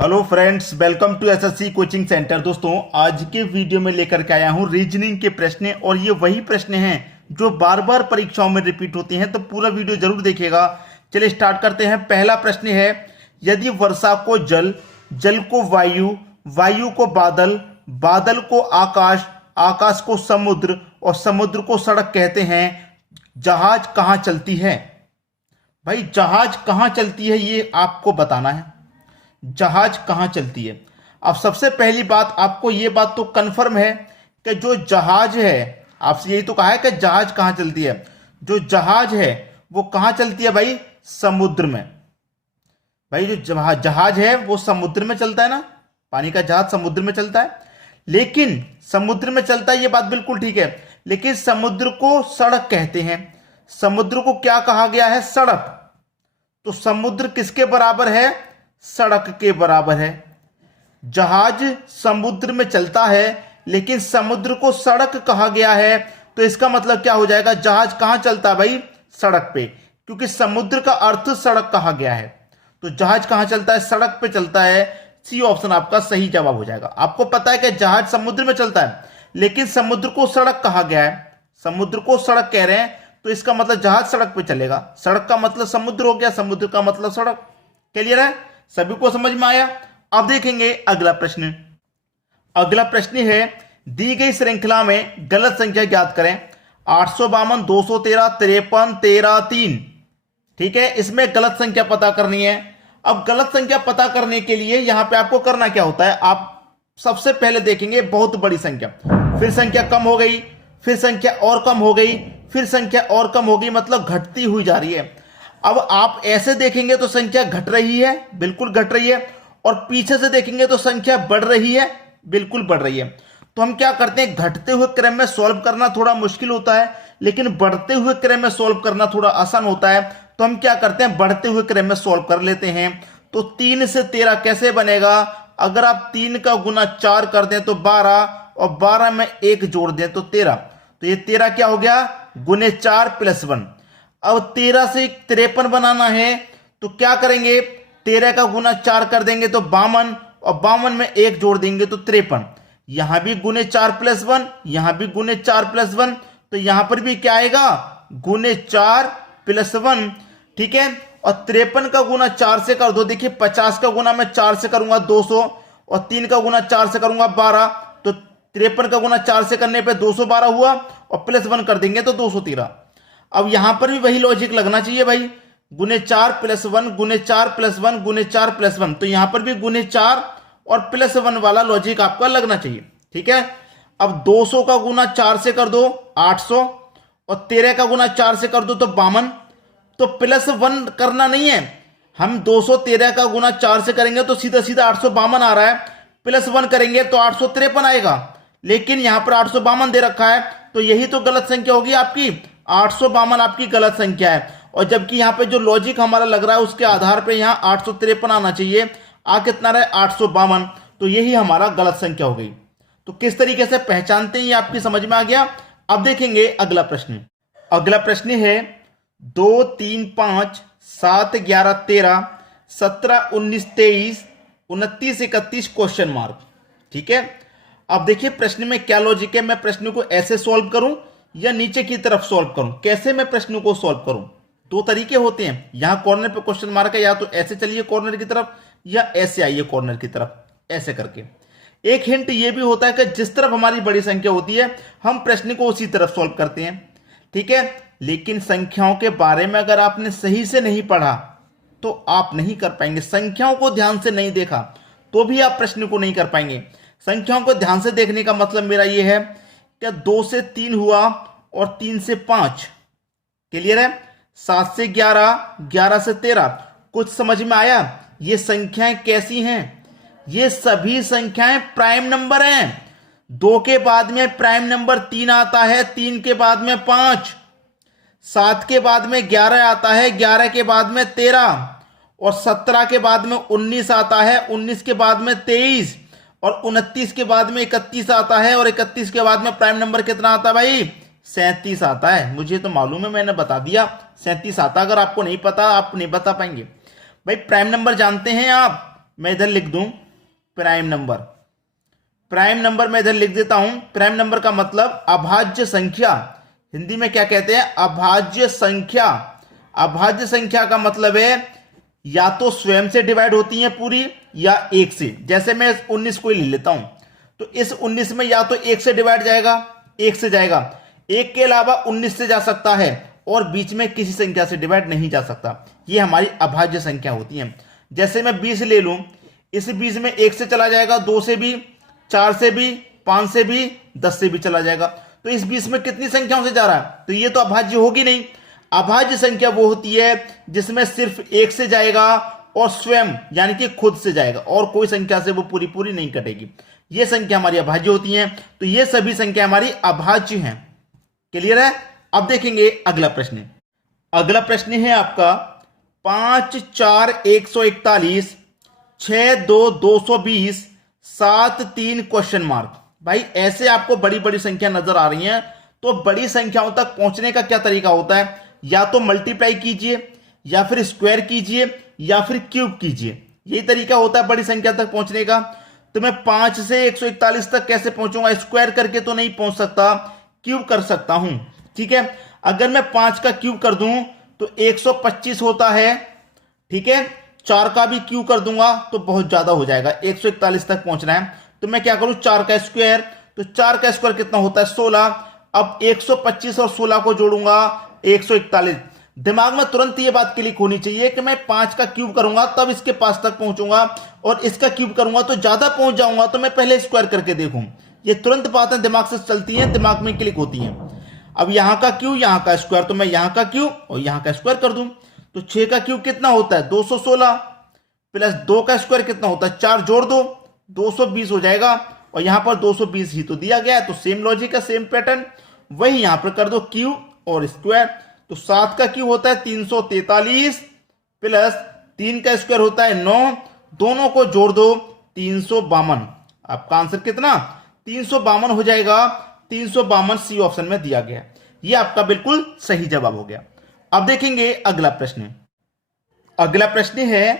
Hello friends, welcome to SSC coaching centre. दोस्तों, आज के वीडियो में लेकर के आया हूं रीजनिंग के प्रश्न और ये वही प्रश्न हैं जो बार बार परीक्षाओं में रिपीट होते हैं, तो पूरा वीडियो जरूर देखिएगा। चलिए स्टार्ट करते हैं। पहला प्रश्न है, यदि वर्षा को जल, जल को वायु, वायु को बादल, बादल को आकाश, आकाश को समुद्र और समुद्र को सड़क कहते हैं, जहाज कहाँ चलती है? भाई जहाज कहाँ चलती है ये आपको बताना है। जहाज कहाँ चलती है? अब सबसे पहली बात, आपको ये बात तो कंफर्म है कि जो जहाज है, आपसे यही तो कहा है कि जहाज कहाँ चलती है। जो जहाज है वो कहाँ चलती है भाई? समुद्र में। भाई जो जहाज है वो समुद्र में चलता है ना, पानी का जहाज समुद्र में चलता है। लेकिन समुद्र में चलता है ये बात बिल्कुल ठीक है, लेकिन समुद्र को सड़क कहते हैं। समुद्र को क्या कहा गया है? सड़क। तो समुद्र किसके बराबर है? सड़क के बराबर है। जहाज समुद्र में चलता है लेकिन समुद्र को सड़क कहा गया है, तो इसका मतलब क्या हो जाएगा? जहाज कहां चलता है भाई? सड़क पे, क्योंकि समुद्र का अर्थ सड़क कहा गया है। तो जहाज कहां चलता है? सड़क पे चलता है। सी ऑप्शन आपका सही जवाब हो जाएगा। आपको पता है कि जहाज समुद्र में चलता है लेकिन समुद्र को सड़क कहा गया है, समुद्र को सड़क कह रहे हैं, तो इसका मतलब जहाज सड़क पे चलेगा। सड़क का मतलब समुद्र हो गया, समुद्र का मतलब सड़क। क्लियर है? सभी को समझ में आया? अब देखेंगे अगला प्रश्न। अगला प्रश्न है, दी गई श्रृंखला में गलत संख्या ज्ञात करें। 852, 213, 53, 13, 3। ठीक है, इसमें गलत संख्या पता करनी है। अब गलत संख्या पता करने के लिए यहां पे आपको करना क्या होता है? आप सबसे पहले देखेंगे बहुत बड़ी संख्या, फिर संख्या कम हो गई, फिर संख्या और कम हो गई, फिर संख्या और कम हो गई, मतलब घटती हुई जा रही है। अब आप ऐसे देखेंगे तो संख्या घट रही है, बिल्कुल घट रही है, और पीछे से देखेंगे तो संख्या बढ़ रही है, बिल्कुल बढ़ रही है। तो हम क्या करते हैं, घटते हुए क्रम में सॉल्व करना थोड़ा मुश्किल होता है, लेकिन बढ़ते हुए क्रम में सॉल्व करना थोड़ा आसान होता है। तो हम क्या करते हैं, बढ़ते हुए क्रम में सॉल्व कर लेते हैं। तो 3 से 13 कैसे बनेगा? अगर आप 3 का गुना 4 कर दें तो 12, और 12 में 1 जोड़ दें तो 13। तो ये 13 क्या हो गया? गुने 4 प्लस 1। अब 13 से 53 बनाना है तो क्या करेंगे? 13 का गुना 4 कर देंगे तो 52, और 52 में 1 जोड़ देंगे तो 53। यहां भी गुने 4 प्लस 1, यहां भी गुने 4 प्लस 1, तो यहां पर भी क्या आएगा? गुने 4 प्लस 1। ठीक है, और 53 का गुना 4 से कर दो। देखिए 50 का गुना मैं 4 से करूंगा 200, और 3 का गुना 4 से करूंगा 12, तो 53 का गुना 4 से करने पे 212 हुआ, और प्लस 1 कर देंगे तो 213। अब यहां पर भी वही लॉजिक लगना चाहिए भाई, गुने 4 प्लस 1, गुने 4 प्लस 1, गुने 4 प्लस 1। तो यहां पर भी गुने 4 और प्लस 1 वाला लॉजिक आपका लगना चाहिए। ठीक है, अब 200 का गुना 4 से कर दो 800, और 13 का गुना 4 से कर दो तो 52। तो प्लस 1 करना नहीं है, हम 213 का गुना 4 से करेंगे तो सीधा सीधा 852 आ रहा है, प्लस 1 करेंगे तो 853 आएगा, लेकिन यहां पर 852 दे रखा है, तो यही तो गलत संख्या होगी आपकी। 852 आपकी गलत संख्या है, और जबकि यहां पे जो लॉजिक हमारा लग रहा है उसके आधार पे यहां 853 आना चाहिए। आ कितना रहा है? 852। तो यही हमारा गलत संख्या हो गई। तो किस तरीके से पहचानते हैं ये आपकी समझ में आ गया। अब देखेंगे अगला प्रश्न। अगला प्रश्न है, 2, 3, 5, 7, 11, 13, 17, 19, 23, 29, 31 क्वेश्चन मार्क। ठीक है, अब देखिए प्रश्न में क्या लॉजिक है। मैं प्रश्न को ऐसे सॉल्व करूं या नीचे की तरफ सॉल्व करूं? कैसे मैं प्रश्न को सॉल्व करूं? दो तरीके होते हैं। यहां कॉर्नर पे क्वेश्चन मार्क है, या तो ऐसे चलिए कॉर्नर की तरफ, या ऐसे आइए कॉर्नर की तरफ, ऐसे करके। एक हिंट ये भी होता है कि जिस तरफ हमारी बड़ी संख्या होती है हम प्रश्न को उसी तरफ सॉल्व करते हैं। ठीक है, लेकिन संख्याओं के बारे में अगर आपने सही से नहीं पढ़ा तो आप नहीं कर पाएंगे। संख्याओं को ध्यान से नहीं देखा तो भी आप प्रश्न को नहीं कर पाएंगे। संख्याओं को ध्यान से देखने का मतलब मेरा यह है कि 2 से 3 हुआ और 3 से 5। क्लियर है? 7 से 11, 11 से 13। कुछ समझ में आया? ये संख्याएं कैसी हैं? ये सभी संख्याएं प्राइम नंबर हैं। 2 के बाद में प्राइम नंबर 3 आता है, 3 के बाद में 5, 7 के बाद में 11 आता है, 11 के बाद में 13, और 17 के बाद में 19 आता है, 19 के बाद में 23, और 29 के बाद में 31 आता है, और 31 के बाद में प्राइम नंबर कितना आता है भाई? 37 आता है। मुझे तो मालूम है, मैंने बता दिया 37 आता। अगर आपको नहीं पता आप नहीं बता पाएंगे। भाई प्राइम नंबर जानते हैं आप? मैं इधर लिख दूं प्राइम नंबर। प्राइम नंबर मैं इधर लिख देता हूं। प्राइम नंबर का मतलब अभाज्य संख्या, हिंदी में क्या कहते हैं, अभाज्य संख्या। अभाज्य संख्या का मतलब है या तो स्वयं से डिवाइड होती है पूरी या एक से। जैसे मैं 19 को ही ले लेता हूं, तो इस 19 में या तो एक से डिवाइड जाएगा, एक से जाएगा, एक के अलावा 19 से जा सकता है और बीच में किसी संख्या से डिवाइड नहीं जा सकता। ये हमारी अभाज्य संख्या होती है। जैसे मैं 20 ले लूं, इस 20 में एक से चला जाएगा, 2 से भी, 4 से भी, 5 से भी, 10 से भी चला जाएगा। तो इस 20 में कितनी संख्याओं से जा रहा है, तो ये तो अभाज्य होगी नहीं। अभाज्य संख्या वो होती है जिसमें सिर्फ एक से जाएगा और स्वयं यानी कि खुद से जाएगा और कोई संख्या से वो पूरी पूरी नहीं कटेगी। ये संख्या हमारी अभाज्य होती है। तो ये सभी संख्या हमारी अभाज्य हैं। क्लियर है। अब देखेंगे अगला प्रश्न। अगला प्रश्न है आपका 5 4 141, 6 2 220, 7 3 क्वेश्चन मार्क। भाई ऐसे आपको बड़ी बड़ी संख्या नजर आ रही हैं, तो बड़ी संख्याओं तक पहुंचने का क्या तरीका होता है, या तो मल्टीप्लाई कीजिए या फिर स्क्वायर कीजिए या फिर क्यूब कीजिए। यही तरीका होता है बड़ी संख्या तक पहुंचने का। तो मैं 5 से 141 तक कैसे पहुंचूंगा, स्क्वायर करके तो नहीं पहुंच सकता, क्यूब कर सकता हूं। ठीक है, अगर मैं 5 का क्यूब कर दूं तो 125 होता है। ठीक है, 4 का भी क्यूब कर दूंगा तो बहुत ज्यादा हो जाएगा, 141 तक पहुंचना है। तो मैं क्या करूं, 4 का स्क्वायर, तो 4 का स्क्वायर कितना होता है, 16। अब 125 और 16 को जोड़ूंगा 141। दिमाग में तुरंत ये बात क्लिक होनी चाहिए कि मैं 5 का क्यूब करूंगा तब इसके पास तक पहुंचूंगा, और इसका क्यूब करूंगा तो ज्यादा पहुंच जाऊंगा, तो मैं पहले स्क्वायर करके देखूं। ये तुरंत बातें दिमाग से चलती हैं, दिमाग में क्लिक होती हैं। अब यहां का क्यूब, यहां का स्क्वायर, तो मैं यहां का क्यूब और यहां का स्क्वायर कर दूं। तो 6 का क्यूब कितना होता है, 216, प्लस 2 का स्क्वायर कितना होता है, 4 जोड़ दो, 220 हो जाएगा। और यहां पर 220 ही तो दिया गया है, तो सेम लॉजिक है, सेम पैटर्न, वही यहां पर कर दो क्यूब और स्क्वायर। तो 7 का क्यूब होता है 343, प्लस 3 का स्क्वायर होता है 9, दोनों को जोड़ दो 352। आपका आंसर कितना, 352 हो जाएगा। 352 सी ऑप्शन में दिया गया। ये आपका बिल्कुल सही जवाब हो गया। अब देखेंगे अगला प्रश्न। अगला प्रश्न है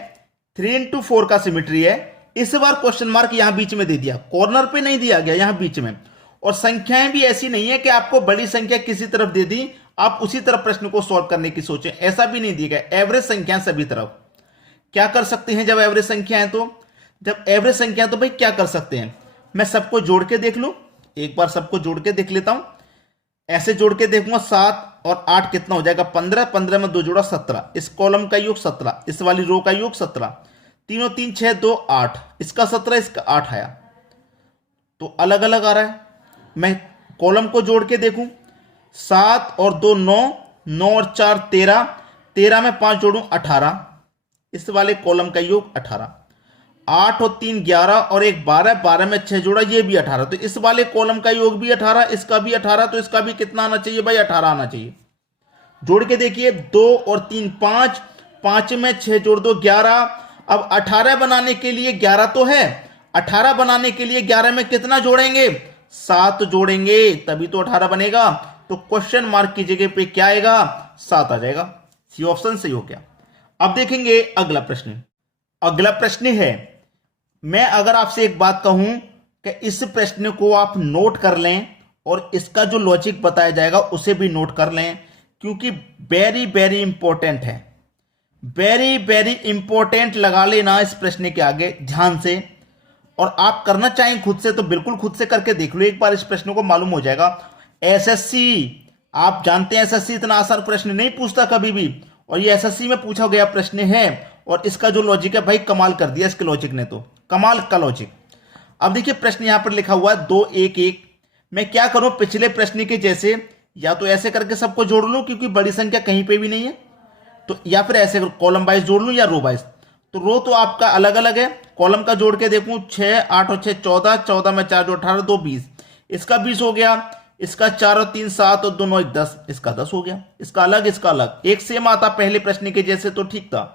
3 into 4 का सिमेट्री है। इस बार क्वेश्चन मार्क यहां बीच में दे दिया, कॉर्नर पे नहीं दिया गया, यहां बीच में। और संख्याएं भी ऐसी नहीं है कि आपको बड़ी संख्या किसी तरफ दे दी आप उसी तरफ प्रश्न को सॉल्व करने की सोचें, ऐसा भी नहीं दिया गया। एवरेज संख्याएं सभी तरफ। क्या कर सकते हैं जब एवरेज संख्या है, तो जब एवरेज संख्या तो भाई क्या कर सकते हैं, मैं सबको जोड़ के देख लूं, एक बार सबको जोड़ के देख लेता हूं। ऐसे जोड़ के देखूंगा, 7 और 8 कितना हो जाएगा, 15, 15 में 2 जोड़ा 17, इस कॉलम का योग 17, इस वाली रो का योग 17, तीनों 3 6 2 8, इसका 17, इसका 8 आया, तो अलग अलग आ रहा है। मैं कॉलम को जोड़ के देखूं, 7 और 2 9, 9 और 4 13, 13 में 5 जोड़ूं 18, इस वाले कॉलम का योग 18, 8 और 3 11 और 1 12, 12 में 6 जोड़ा, ये भी 18, तो इस वाले कॉलम का योग भी 18, इसका भी 18, तो इसका भी कितना आना चाहिए भाई, 18 आना चाहिए। जोड़ के देखिए, 2 और 3 5, 5 में 6 जोड़ दो 11। अब 18 बनाने के लिए 11 तो है, 18 बनाने के लिए 11 में कितना जोड़ेंगे, 7 जोड़ेंगे, तभी तो 18 बनेगा। तो क्वेश्चन मार्क की जगह पे क्या आएगा, 7 आ जाएगा। सी ऑप्शन सही हो गया। अब देखेंगे अगला प्रश्न। अगला प्रश्न है, मैं अगर आपसे एक बात कहूं कि इस प्रश्न को आप नोट कर लें और इसका जो लॉजिक बताया जाएगा उसे भी नोट कर लें, क्योंकि वेरी वेरी इंपॉर्टेंट है, वेरी वेरी इंपॉर्टेंट। लगा लेना इस प्रश्न के आगे ध्यान से, और आप करना चाहें खुद से तो बिल्कुल खुद से करके देख लो एक बार, इस प्रश्न को मालूम हो जाएगा। एसएससी, आप जानते हैं एसएससी इतना आसान प्रश्न नहीं पूछता कभी भी, और ये एसएससी में पूछा गया प्रश्न है, और इसका जो लॉजिक है भाई कमाल कर दिया इसके लॉजिक ने, तो कमाल का लॉजिक। अब देखिए प्रश्न यहां पर लिखा हुआ है 2 1 1। मैं क्या करूं, पिछले प्रश्न के जैसे या तो ऐसे करके सबको जोड़ लूं क्योंकि बड़ी संख्या कहीं पे भी नहीं है, तो या फिर ऐसे कॉलम वाइज जोड़ लूं या रो वाइज। तो रो तो आपका अलग अलग है, कॉलम का जोड़ के देखूं, 6 8 और 6 14, 14 में 4 जो 18, 2 20, इसका 20 हो गया, इसका 4 और 3 7 और 2 9 1 10, इसका 10 हो गया। इसका अलग, इसका अलग, एक सेम आता पहले प्रश्न के जैसे तो ठीक था।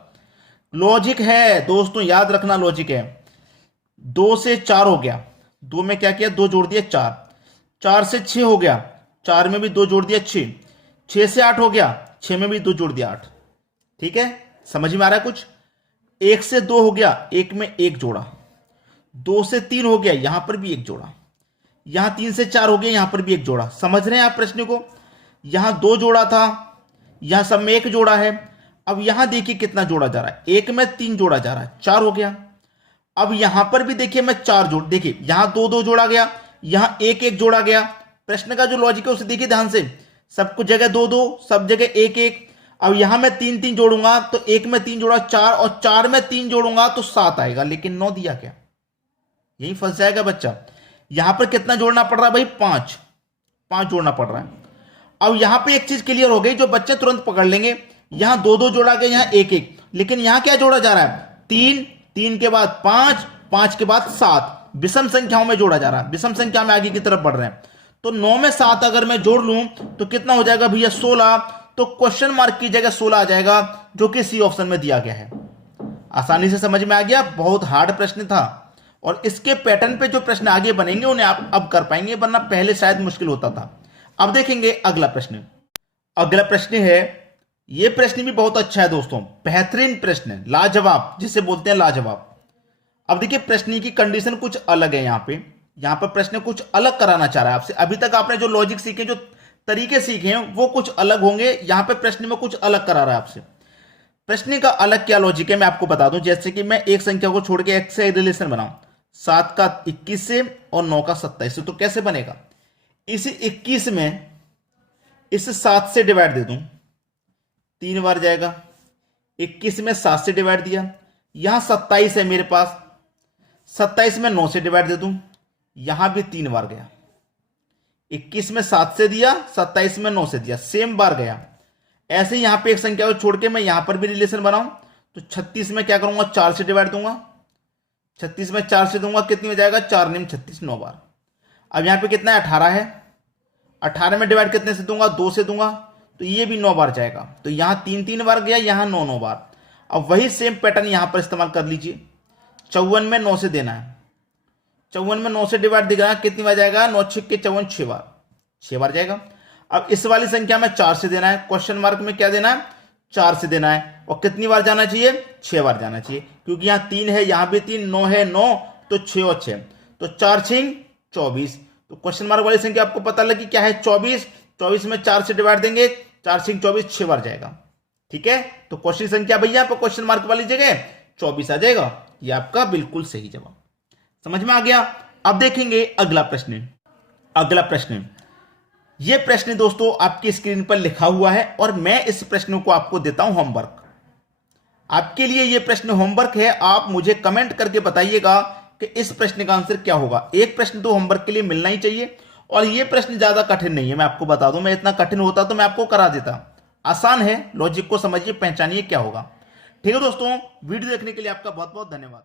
लॉजिक है दोस्तों, याद रखना लॉजिक है। 2 से 4 हो गया, 2 में क्या किया, 2 जोड़ दिया 4, 4 से 6 हो गया, 4 में भी 2 जोड़ दिया 6, 6 से 8 हो गया, 6 में भी 2 जोड़ दिया 8। ठीक है, समझ में आ रहा है कुछ। 1 से 2 हो गया, 1 में 1 जोड़ा, 2 से 3 हो गया, यहां पर भी 1 जोड़ा, यहां 3 से 4 हो गया, यहां पर भी 1 जोड़ा। समझ रहे हैं आप प्रश्न को? यहां 2 जोड़ा था, यहां सब में 1 जोड़ा है। अब यहां देखिए कितना जोड़ा जा रहा है, 1 में 3 जोड़ा जा रहा है, 4 हो गया। अब यहां पर भी देखिए मैं 4 जोड़, देखिए यहां 2 जोड़ा गया, यहां 1 जोड़ा गया। प्रश्न का जो लॉजिक है उसे देखिए ध्यान से, सब कुछ जगह 2 सब जगह 1 अब यहां मैं 3 जोड़ूंगा तो 1 में 3 जोड़ा 4 और 4 में 3 जोड़ूंगा तो 7 आएगा, लेकिन 9 दिया क्या? यही फंस जाएगा बच्चा। यहां पर कितना जोड़ना पड़ रहा है भाई? 5 जोड़ना पड़ रहा है। अब यहां पे एक चीज क्लियर हो गई जो बच्चे तुरंत पकड़ लेंगे, यहां 2 जोड़ा गया, यहां 1 लेकिन यहां क्या जोड़ा जा रहा है? 3 के बाद 5 के बाद 7, विषम संख्याओं में जोड़ा जा रहा है, विषम संख्या में आगे की तरफ बढ़ रहे हैं। तो 9 में 7 अगर मैं जोड़ लूं तो कितना हो जाएगा भैया? 16। तो क्वेश्चन मार्क की जगह 16 आ जाएगा, जो कि सी ऑप्शन में दिया गया है। आसानी से समझ में आ गया? बहुत हार्ड प्रश्न था, और इसके पैटर्न पे जो प्रश्न आगे बनेंगे उन्हें आप अब कर पाएंगे, वरना पहले शायद मुश्किल होता था। अब देखेंगे अगला प्रश्न। अगला प्रश्न है, यह प्रश्न भी बहुत अच्छा है दोस्तों, बेहतरीन प्रश्न है, लाजवाब, जिसे बोलते हैं लाजवाब। अब देखिए प्रश्न की कंडीशन कुछ अलग है, यहां पर प्रश्न कुछ अलग कराना चाह रहा है आपसे। अभी तक आपने जो लॉजिक सीखे, जो तरीके सीखे हैं वो कुछ अलग होंगे, यहां पे प्रश्न में कुछ अलग करा रहा है आपसे। प्रश्न का अलग क्या लॉजिक है मैं आपको बता दूं। जैसे कि मैं एक संख्या को छोड़ के x से रिलेशन बनाऊं, 7 का 21 से और 9 का 27 से, तो कैसे बनेगा? इस 21 में इस 7 से डिवाइड दे दूं, 3 बार जाएगा। 21 में 7 से डिवाइड दिया, यहां 27 है मेरे पास, 27 में 9 से डिवाइड दे दूं, यहां भी 3 बार गया। 21 में 7 से दिया, 27 में 9 से दिया, सेम बार गया। ऐसे यहां पे एक संख्या को छोड़ के मैं यहां पर भी रिलेशन बनाऊं तो 36 में क्या करूंगा? 4 से डिवाइड दूंगा, 36 में 4 से दूंगा, कितनी हो जाएगा? 4 निम 36, 9 बार। अब यहां पे कितना है? 18 है, 18 में डिवाइड कितने से दूंगा? 2 से दूंगा, तो ये भी 9 बार जाएगा। तो यहां 3 बार गया, यहां 9 बार। अब वही सेम पैटर्न यहां पर इस्तेमाल कर लीजिए। 54 में 9 से देना है, 54 में 9 से डिवाइड देगा, कितनी बार जाएगा? 9 6 के 54, 6 बार जाएगा। अब इस वाली संख्या में 4 से देना है, क्वेश्चन मार्क में क्या देना है? 4 से देना है, और कितनी बार जाना चाहिए? 6 बार जाना चाहिए, क्योंकि यहां 3 है, यहां भी 3, 9 है, 9 तो 6 और 6, तो 4 6 24। तो क्वेश्चन मार्क वाली संख्या आपको पता लगी क्या है? 24। 24 में 4 से डिवाइड देंगे, 4 6 24, 6 बार जाएगा। ठीक है, तो क्वेश्चन संख्या भैया पर क्वेश्चन मार्क वाली जगह 24 आ जाएगा। ये आपका बिल्कुल सही जवाब। समझ में आ गया? अब देखेंगे अगला प्रश्न। अगला प्रश्न, यह प्रश्न दोस्तों आपकी स्क्रीन पर लिखा हुआ है, और मैं इस प्रश्न को आपको देता हूं होमवर्क। आपके लिए यह प्रश्न होमवर्क है, आप मुझे कमेंट करके बताइएगा कि इस प्रश्न का आंसर क्या होगा। एक प्रश्न तो होमवर्क के लिए मिलना ही चाहिए, और यह प्रश्न ज्यादा कठिन नहीं है, मैं आपको बता दूं। मैं इतना कठिन होता तो मैं आपको करा देता। आसान है, लॉजिक को समझिए, पहचानिए क्या होगा। ठीक है दोस्तों, वीडियो देखने के लिए आपका बहुत बहुत धन्यवाद।